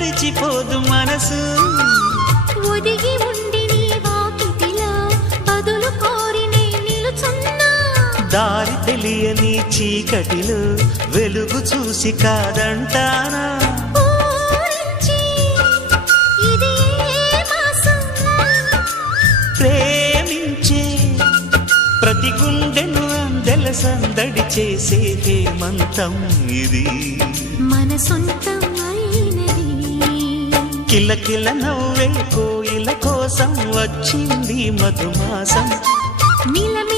మరిచిపోదు మనసు ఒదిగి ఉండి నీ వాకిటిలో బదులు కోరి నే నిలుచున్నా దారి తెలియని చీకటిలో వెలుగు చూసి కాదంటానా ఊరించి ఇది ఏ మాసం ప్రేమించే ప్రతి గుండెను అందెల సందడి చేసే హేమంతం ఇది మన సొంతం అయినది కిలకిల నవ్వే కోయిల కోసం వచ్చింది మధుమాసం మిలమి